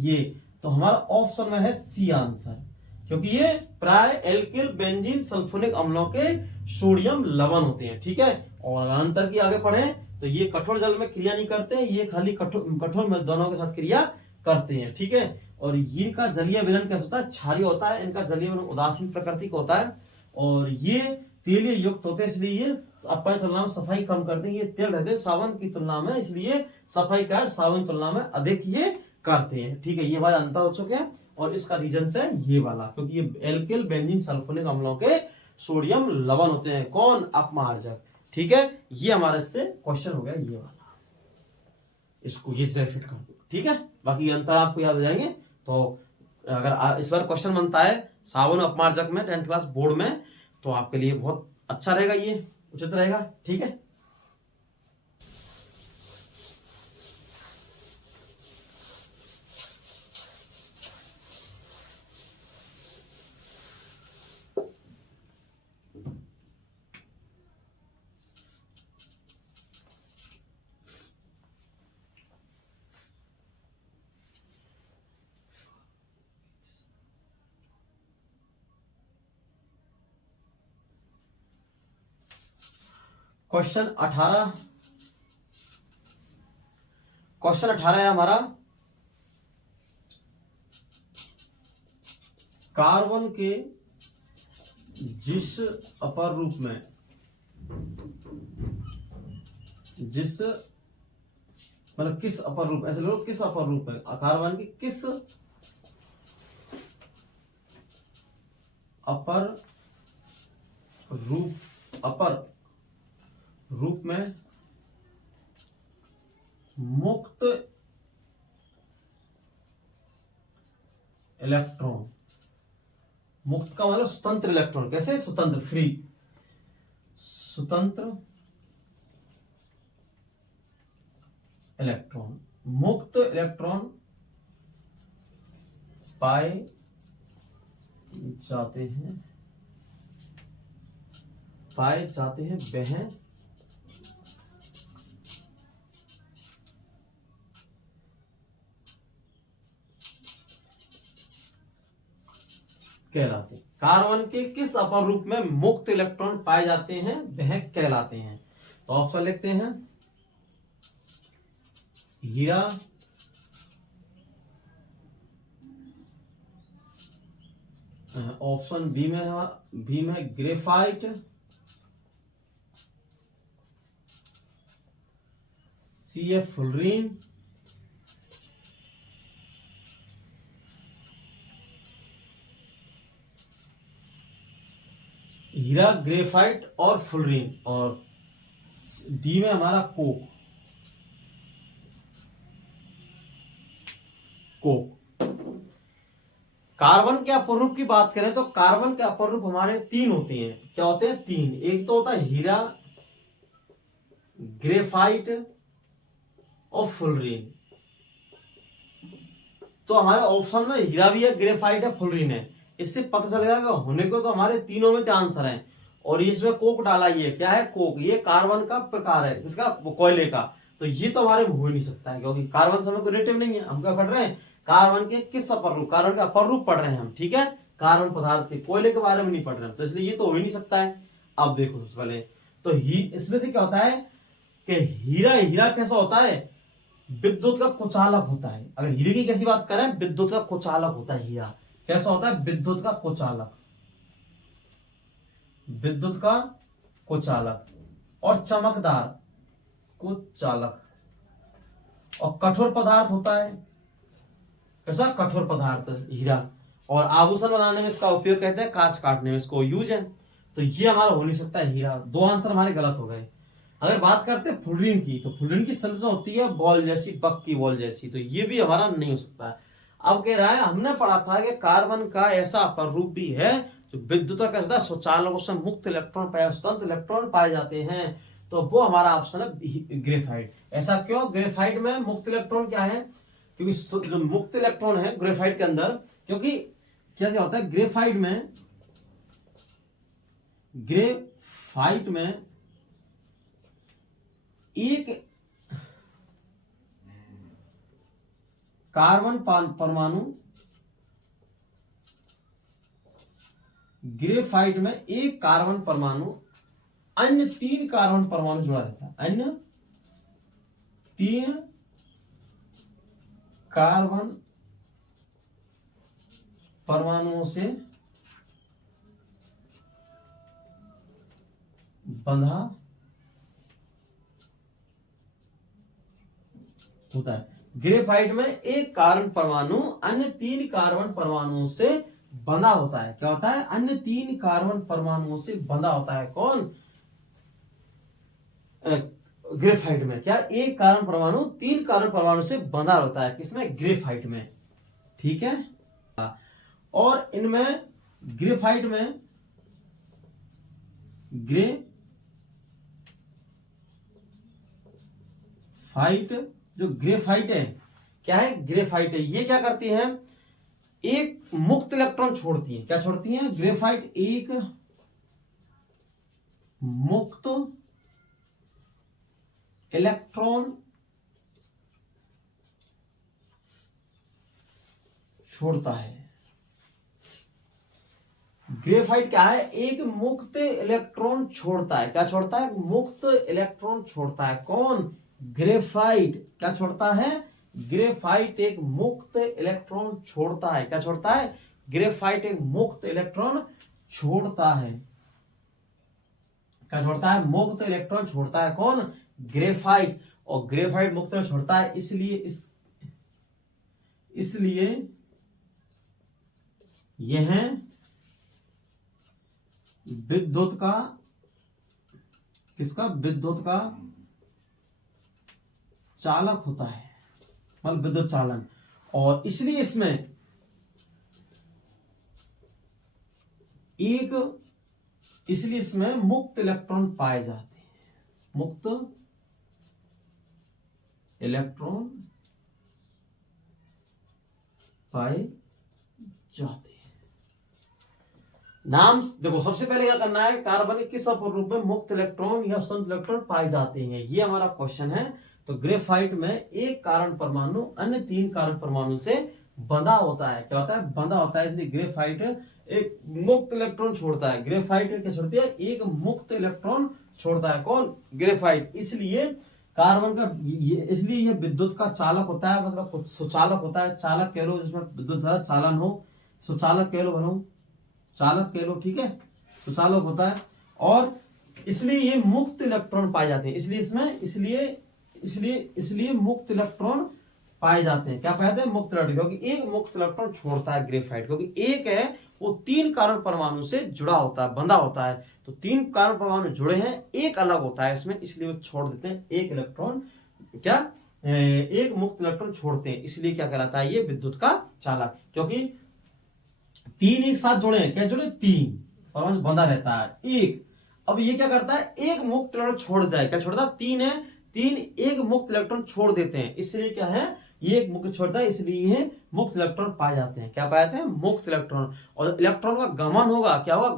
ये। तो हमारा ऑप्शन में है सी आंसर, क्योंकि ये प्राय एल्किल बेंजीन सल्फोनिक अम्लों के सोडियम लवण होते हैं। ठीक है, और अंतर की आगे पढ़ें तो ये कठोर जल में क्रिया नहीं करते हैं, ये खाली कठोर में दोनों के साथ क्रिया करते हैं। ठीक है, और इनका जलीय विलयन कैसा होता है, क्षारीय होता है। इनका जलीय विलयन उदासीन प्रकृति का होता है, और ये तेलीय युक्त होते हैं, इसलिए ये अपनी तुलना में सफाई कम करते हैं। ये तेल रहते हैं साबुन की तुलना में, इसलिए सफाई कार्य साबुन की तुलना में अधिक ये करते हैं। ठीक है, ये हमारे अंतर हो चुके हैं, और इसका रीजन से ये वाला, क्योंकि ये एल्किल बेंजीन सल्फोनिक अम्लों के सोडियम लवण होते हैं। कौन, अपमार्जक। ठीक है, ये हमारे से क्वेश्चन हो गया ये वाला, इसको ये से फिट कर दो। ठीक है, बाकी अंतर आपको याद हो जाएंगे। तो अगर इस बार क्वेश्चन बनता है सावन अपमार्जक में 10th क्लास बोर्ड में, तो आपके लिए बहुत अच्छा रहेगा, ये उचित रहेगा। ठीक है, क्वेश्चन 18 है हमारा, कार्बन के जिस अपर रूप में, जिस मतलब किस अपर रूप, ऐसे लोग किस अपर रूप है, कार्बन के किस अपर रूप में मुक्त इलेक्ट्रॉन, मुक्त का मतलब स्वतंत्र इलेक्ट्रॉन, कैसे स्वतंत्र, फ्री, स्वतंत्र इलेक्ट्रॉन, मुक्त इलेक्ट्रॉन पाए जाते हैं वह कहलाते हैं। कार्बन के किस अपर रूप में मुक्त इलेक्ट्रॉन पाए जाते हैं वह कहलाते हैं। तो ऑप्शन लिखते हैं, हीरा, ऑप्शन बी में है ग्रेफाइट, सी है फुलरीन, हीरा, ग्रेफाइट और फुलरीन, और डी में हमारा कोक। कार्बन के अपर रूप की बात करें तो कार्बन के अपर रूप हमारे 3 होते हैं। क्या होते हैं? 3। एक तो होता है हीरा, ग्रेफाइट और फुलरीन। तो हमारे ऑप्शन में हीरा भी है, ग्रेफाइट है, फुलरीन है। इससे पता चलेगा कि होने को तो हमारे तीनों में आंसर है। और इसमें कोक डाला, ये क्या है? कोक। ये कार्बन का प्रकार है, किसका? कोयले का। तो ये तो हमारे में हो ही नहीं सकता है, क्योंकि कार्बन समय को रिलेटिव नहीं है। हम क्या पढ़ रहे हैं? कार्बन के किस अपर रूप, कार्बन का अपर रूप पढ़ रहे हैं हम, ठीक है। कार्बन पदार्थ के, कोयले के बारे में नहीं पढ़ रहे हैं, तो इसलिए ये तो हो ही नहीं सकता है। अब देखो सबसे पहले तो इसमें से क्या होता है कि हीरा कैसा होता है? विद्युत का कुचालक होता है। अगर हीरे की कैसी बात करें, विद्युत का कुचालक होता है हीरा। कैसा होता है? विद्युत का कुचालक, विद्युत का कुचालक। और चमकदार कुचालक। और कठोर पदार्थ होता है। कैसा? कठोर पदार्थ हीरा। और आभूषण बनाने में इसका उपयोग कहते हैं, कांच काटने में इसको यूज है। तो ये हमारा हो नहीं सकता है हीरा। 2 आंसर हमारे गलत हो गए। अगर बात करते हैं फुलरीन की, तो फुलरीन की संरचना होती है बॉल जैसी, बक की बॉल जैसी। तो ये भी हमारा नहीं हो सकता है। अब कह रहा है, हमने पढ़ा था कि कार्बन का ऐसा अपर रूप भी है जो विद्युत का कैसा स्वचालकों से मुक्त इलेक्ट्रॉन पाए, स्वतंत्र इलेक्ट्रॉन पाए जाते हैं। तो वो हमारा ऑप्शन है ग्रेफाइट। ऐसा क्यों? ग्रेफाइट में मुक्त इलेक्ट्रॉन क्या है? क्योंकि जो मुक्त इलेक्ट्रॉन है ग्रेफाइट के अंदर, क्योंकि कैसे होता है ग्रेफाइट में एक कार्बन परमाणु, ग्रेफाइट में एक कार्बन परमाणु अन्य 3 कार्बन परमाणु जुड़ा रहता है। अन्य 3 कार्बन परमाणुओं से बंधा होता है। ग्रेफाइट में एक कार्बन परमाणु अन्य 3 कार्बन परमाणुओं से बंधा होता है। क्या होता है? अन्य 3 कार्बन परमाणुओं से बंधा होता है। कौन? ग्रेफाइट में क्या? एक कार्बन परमाणु 3 कार्बन परमाणु से बंधा होता है। किसमें? ग्रेफाइट में। ठीक है। और इनमें ग्रेफाइट में जो ग्रेफाइट है, क्या है, ग्रेफाइट है, ये क्या करती है, एक मुक्त इलेक्ट्रॉन छोड़ती है। क्या छोड़ती है? ग्रेफाइट एक मुक्त इलेक्ट्रॉन छोड़ता है। ग्रेफाइट क्या है? एक मुक्त इलेक्ट्रॉन छोड़ता है। क्या छोड़ता है? मुक्त इलेक्ट्रॉन छोड़ता है। कौन? ग्रेफाइट। क्या छोड़ता है? ग्रेफाइट एक मुक्त इलेक्ट्रॉन छोड़ता है। क्या छोड़ता है? ग्रेफाइट एक मुक्त इलेक्ट्रॉन छोड़ता है। क्या छोड़ता है? मुक्त इलेक्ट्रॉन छोड़ता है। कौन? ग्रेफाइट। और ग्रेफाइट मुक्त इलेक्ट्रॉन छोड़ता है, इसलिए यह विद्युत का, किसका? विद्युत का चालक होता है, मतलब विद्युत चालन। और इसलिए इसमें मुक्त इलेक्ट्रॉन पाए जाते हैं। मुक्त इलेक्ट्रॉन पाए जाते हैं। नाम देखो, सबसे पहले क्या करना है, कार्बनिक किस रूप में मुक्त इलेक्ट्रॉन या स्वतंत्र इलेक्ट्रॉन पाए जाते हैं, ये हमारा क्वेश्चन है। तो ग्रेफाइट में एक कारण परमाणु अन्य 3 कारण परमाणु से बंधा होता है। क्या होता है? बंधा होता है। इसलिए ग्रेफाइट एक मुक्त इलेक्ट्रॉन छोड़ता है। ग्रेफाइट क्या छोड़ती है? एक मुक्त इलेक्ट्रॉन छोड़ता है। कौन? ग्रेफाइट। इसलिए कार्बन का इसलिए यह विद्युत का चालक होता है, मतलब सुचालक होता है। चालक कह लो जिसमें विद्युत द्वारा चालन हो, सुचालक कह लो, बनो चालक कह लो, ठीक है, सुचालक होता है। और इसलिए ये मुक्त इलेक्ट्रॉन पाए जाते हैं। इसलिए मुक्त इलेक्ट्रॉन पाए जाते हैं। क्या पाए जाते हैं? मुक्त इलेक्ट्रॉन, क्योंकि एक मुक्त इलेक्ट्रॉन छोड़ता है ग्रेफाइट, क्योंकि एक है वो 3 कारण परमाणु से जुड़ा होता है, बंधा होता है। तो 3 कारण परमाणु जुड़े हैं, एक अलग होता है इसमें, इसलिए वो छोड़ देते हैं एक इलेक्ट्रॉन। क्या? एक मुक्त इलेक्ट्रॉन छोड़ते हैं, इसलिए क्या कहलाता है? ये विद्युत का चालक। क्योंकि 3 एक साथ जुड़े हैं। क्या जुड़े? 3 परमाणु बंधा रहता है एक। अब ये क्या करता है? एक मुक्त इलेक्ट्रॉन छोड़ देता है। क्या छोड़ता है? 3 है, 3 एक मुक्त इलेक्ट्रॉन छोड़ देते हैं, इसलिए क्या है? ये एक मुक्त छोड़ता है, इसलिए ये मुक्त इलेक्ट्रॉन पाए जाते हैं। क्या पाए जाते हैं? मुक्त इलेक्ट्रॉन। और इलेक्ट्रॉन का गमन होगा। क्या होगा?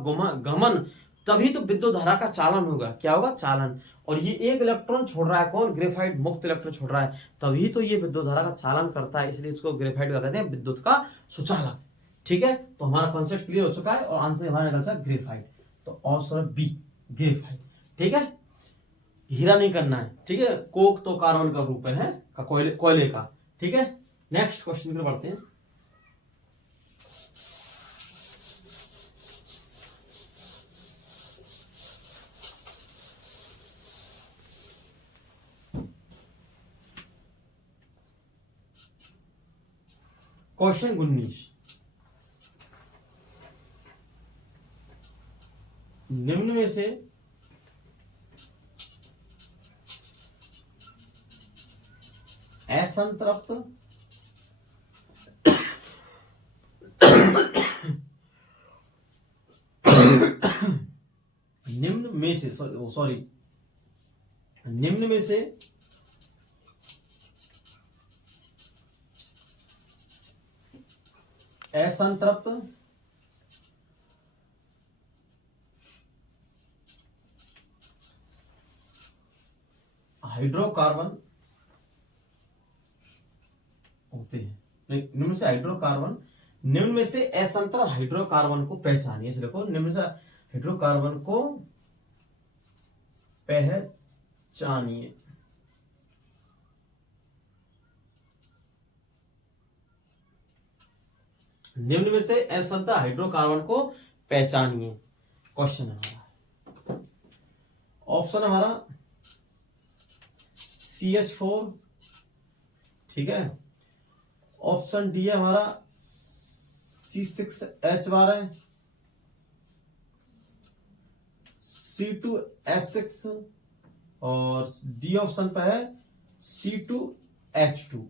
गमन। तभी तो विद्युत धारा का चालन होगा। क्या होगा? चालन। और ये एक इलेक्ट्रॉन छोड़ रहा है, कौन? ग्रेफाइट मुक्त इलेक्ट्रॉन छोड़ रहा है, तभी तो ये विद्युत धारा का चालन करता है, इसलिए इसको ग्रेफाइट का कहते हैं विद्युत का सुचालक। ठीक है, तो हमारा कॉन्सेप्ट क्लियर हो चुका है और आंसर हमारा निकल सकता है ग्रेफाइट। तो ऑप्शन बी ग्रेफाइट। ठीक है, हीरा नहीं करना है। ठीक है, कोक तो कार्बन का रूप है का कोयले का। ठीक है, नेक्स्ट क्वेश्चन की तरफ बढ़ते हैं। क्वेश्चन 19, निम्न में से असंतृप्त निम्न में से असंतृप्त हाइड्रोकार्बन होते हैं। निम्न से हाइड्रोकार्बन, निम्न में से असंतृप्त हाइड्रोकार्बन को पहचानिए। इसे देखो, निम्न से हाइड्रोकार्बन को पहचानिए। निम्न में से असंतृप्त हाइड्रोकार्बन को पहचानिए, क्वेश्चन है हमारा। ऑप्शन हमारा CH4, ठीक है। ऑप्शन डी है हमारा C6H12, C2H6 और डी ऑप्शन पे है C2H2।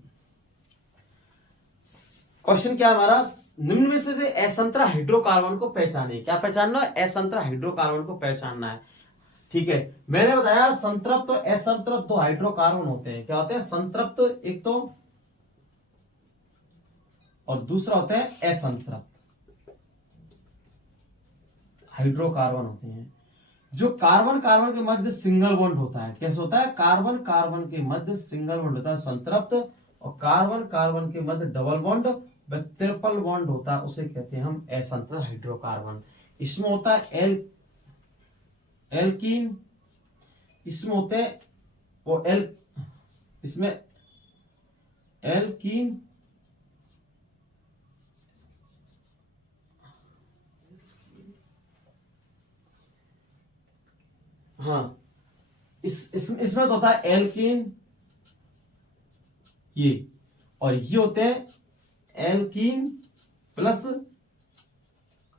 क्वेश्चन क्या हमारा, निम्न में से असंतरा हाइड्रोकार्बन को पहचाने। क्या पहचानना है? असंतरा हाइड्रोकार्बन को पहचानना है। ठीक है, मैंने बताया संतृप्त और असंतृप्त दो हाइड्रोकार्बन होते हैं। क्या होते हैं? संतृप्त एक तो, और दूसरा होता है असंतृप्त हाइड्रोकार्बन होते हैं। जो कार्बन कार्बन के मध्य सिंगल बॉन्ड होता है, कैसे होता है? कार्बन कार्बन के मध्य सिंगल बॉन्ड होता है संतृप्त, और कार्बन कार्बन के मध्य डबल बॉन्ड व ट्रिपल बॉन्ड होता है, उसे कहते हैं हम असंतृप्त हाइड्रोकार्बन। इसमें होता है एल्कीन, इसमें होते हैं वो इसमें एल्कीन, हाँ इसमें तो होता है एल्कीन ये, और ये होते हैं एल्कीन प्लस,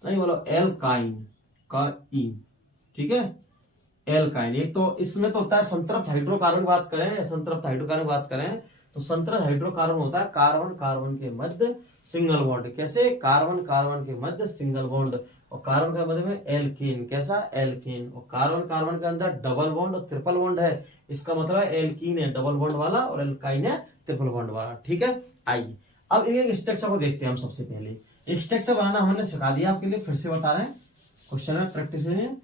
नहीं बोलो एल्काइन का इन। ठीक है, एल्काइन। एक तो इसमें तो होता है संतृप्त हाइड्रोकार्बन की बात करें, संतृप्त हाइड्रोकार्बन की बात करें तो संतृप्त हाइड्रोकार्बन होता है कार्बन कार्बन के मध्य सिंगल बॉन्ड। कैसे? कार्बन कार्बन के मध्य सिंगल बॉन्ड, और कार्बन के मध्य में एल्कीन। कैसा? एल्कीन। और कार्बन कार्बन के अंदर डबल बॉन्ड और ट्रिपल बॉन्ड है, इसका मतलब है एल्कीन है डबल बॉन्ड वाला और एल्काइन है ट्रिपल बॉन्ड वाला। ठीक है, आइए अब एक स्ट्रक्चर को देखते हैं हम। सबसे पहले स्ट्रक्चर बनाना हमने सिखा दिया आपके लिए, फिर से बता रहे हैं, क्वेश्चन में प्रैक्टिस में।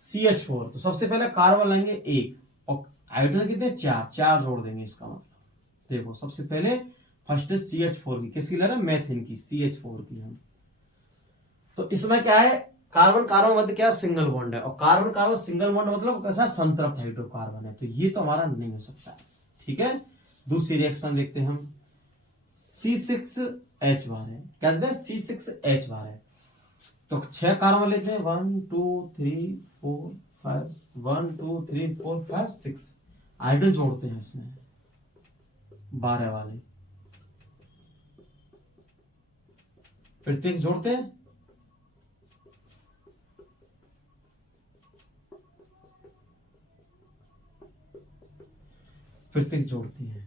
CH4, तो सबसे पहले कार्बन लेंगे एक, और हाइड्रोजन कितने? चार जोड़ देंगे। इसका मतलब देखो, सबसे पहले फर्स्ट CH4 की, किसकी ले रहे हैं? मेथिन की, CH4 की हम। तो इसमें क्या है? कार्बन कार्बन मध्य क्या? सिंगल बॉन्ड है, और कार्बन कार्बन सिंगल बॉन्ड मतलब कैसा? संतृप्त हाइड्रोकार्बन है, तो ये तो हमारा नहीं हो सकता है। ठीक है, दूसरी रिएक्शन देखते हैं हम। C6H है, क्या देते हैं? C6H है। तो 6 कार्बन लेते हैं, 1 2 3 4 5, 1 2 3 4 5 6। हाइड्रोजन जोड़ते हैं इसमें 12 वाले, प्रत्येक जोड़ते हैं, प्रत्येक जोड़ती है।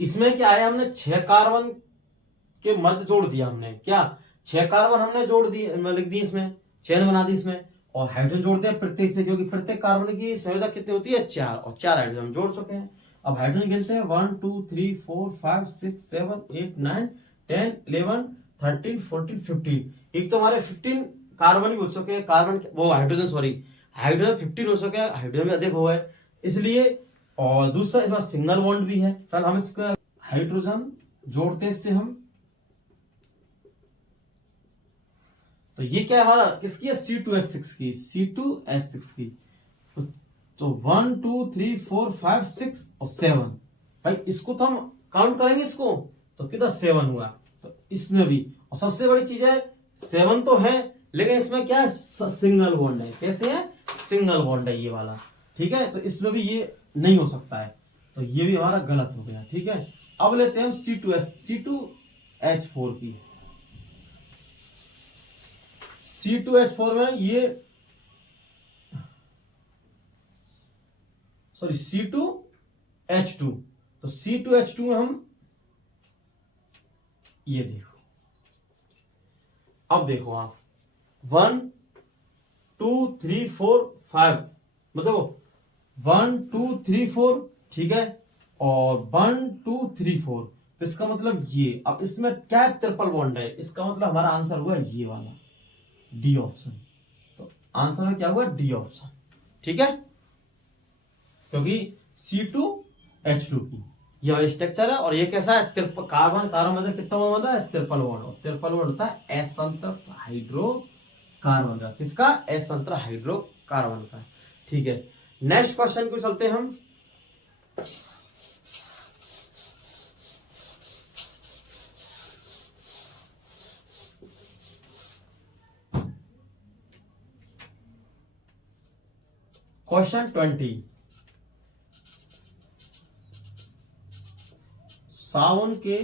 इसमें क्या है? हमने 6 कार्बन के मध्य जोड़ दिया हमने। क्या? 6 कार्बन हमने जोड़ दी, लिख दी, इसमें चेन बना दी इसमें, और हाइड्रोजन जोड़ते हैं प्रत्येक से, क्योंकि प्रत्येक कार्बन की संयोजकता कितनी होती है? 4, और 4 हाइड्रोजन जोड़ चुके हैं। अब हाइड्रोजन गिनते हैं, 1 2 3 4 5 6 7 8 9 10 11 13 14 15। एक तो हमारे 15 कार्बन भी हो चुके हैं, कार्बन वो हाइड्रोजन, सॉरी हाइड्रोजन 15 हो चुके हैं, हाइड्रोजन भी अधिक हुआ है इसलिए। और दूसरा इसमें सिंगल बॉन्ड भी है। चल हम इसका हाइड्रोजन जोड़ते इससे हम, तो ये क्या है हमारा? किसकी है? C2H6 की, C2H6 की। तो 1 2 3 4 5 6 और 7, भाई इसको तो हम काउंट करेंगे इसको, तो कितना? 7 हुआ। तो इसमें भी, और सबसे बड़ी चीज है 7 तो है, लेकिन इसमें क्या है? सिंगल बॉन्ड है। कैसे है? सिंगल बॉन्ड है ये वाला। ठीक है, तो इसमें भी ये नहीं हो सकता है, तो ये भी हमारा गलत हो गया। ठीक है, अब लेते हैं हम C2H4 की। C2H4 में ये, सॉरी C2H2, तो C2H2 में हम ये देखो, अब देखो आप 1 2 3 4 5, मतलब 1 2 3 4, ठीक है, और 1 2 3 4, तो इसका मतलब ये। अब इसमें क्या ट्रिपल बॉन्ड है, इसका मतलब हमारा आंसर हुआ ये वाला, डी ऑप्शन। तो आंसर में क्या हुआ? D option. ठीक है, क्योंकि C2H2 की ये स्ट्रक्चर है, और ये कैसा है? कार्बन कार्बन मतलब कितना बॉन्ड होता है? ट्रिपल बॉन्ड, और ट्रिपल बॉन्ड होता है असंतृप्त हाइड्रोकार्बन का। किसका? असंतृप्त हाइड्रोकार्बन का। ठीक है, नेक्स्ट क्वेश्चन को चलते हैं हम। क्वेश्चन 20, सावन के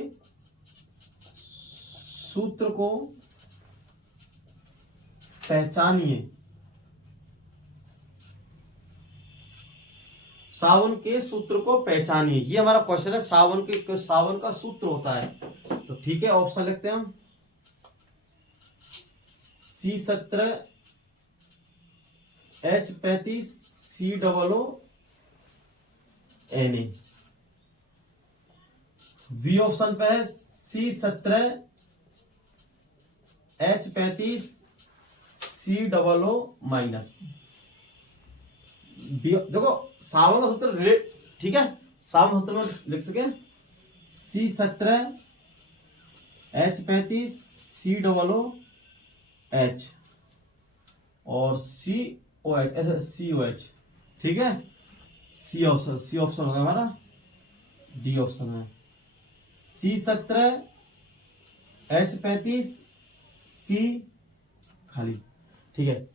सूत्र को पहचानिए। सावन के सूत्र को पहचानिए, ये हमारा क्वेश्चन है। सावन का सूत्र होता है, तो ठीक है, ऑप्शन लिखते हैं हम C17 H35 COO Na। B option पे है C17 H35 COO माइनस। देखो सावन का सूत्र रिलेट, ठीक है, सावन सूत्र में लिख सके C17 H35 COOH और COH, ऐसा COH, ठीक है। सी ऑप्शन होगा हमारा, डी ऑप्शन है C17 H35 C खाली, ठीक है।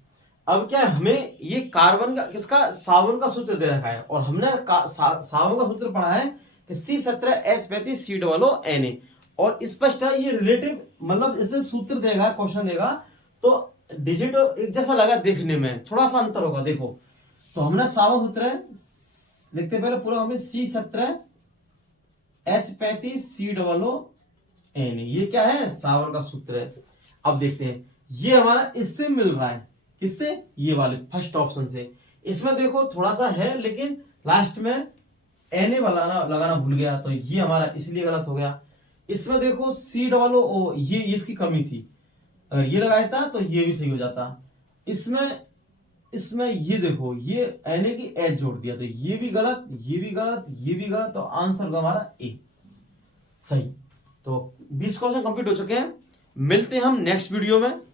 अब क्या है, हमें ये कार्बन का किसका सावन का सूत्र दे रखा है और हमने सावन का सूत्र पढ़ा है कि C17 H35 COO Na और स्पष्ट है ये रिलेटिव, मतलब इसे सूत्र देगा, क्वेश्चन देगा तो डिजिट एक जैसा लगा देखने में, थोड़ा सा अंतर होगा। देखो तो हमने सावन सूत्र है लिखते पहले पूरा, हमने C17 H35 COO Na, ये क्या है सावन का सूत्र है। अब देखते हैं ये हमारा इससे मिल रहा है, किससे, ये वाले फर्स्ट ऑप्शन से। इसमें देखो थोड़ा सा है लेकिन लास्ट में Na वाला लगाना भूल गया तो ये हमारा इसलिए गलत हो गया। इसमें देखो COO, ये इसकी कमी थी, अगर ये लगाया था तो ये भी सही हो जाता। इसमें ये देखो ये Na की H जोड़ दिया तो ये भी गलत, ये भी गलत, ये भी गलत, तो आंसर होगा हमारा ए सही। तो 20 क्वेश्चन कंप्लीट हो चुके हैं, मिलते हैं हम नेक्स्ट वीडियो में।